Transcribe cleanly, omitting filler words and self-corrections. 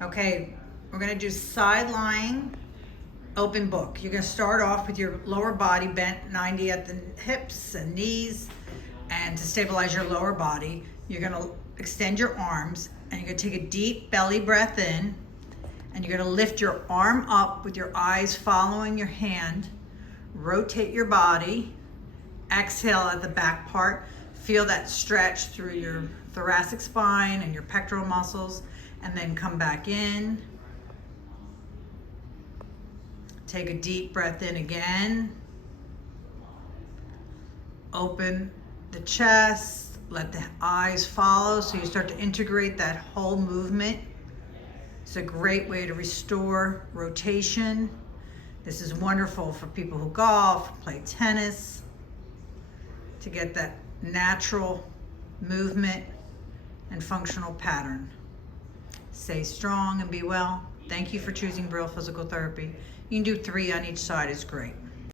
Okay, we're gonna do side lying, open book. You're gonna start off with your lower body bent 90 at the hips and knees. And to stabilize your lower body, you're gonna extend your arms and you're gonna take a deep belly breath in, and you're gonna lift your arm up with your eyes following your hand. Rotate your body. Exhale at the back part. Feel that stretch through your thoracic spine and your pectoral muscles, and then come back in. Take a deep breath in again. Open the chest, let the eyes follow so you start to integrate that whole movement. It's a great way to restore rotation. This is wonderful for people who golf, play tennis, to get that natural movement and functional pattern. Stay strong and be well. Thank you for choosing Brill Physical Therapy. You can do 3 on each side, it's great.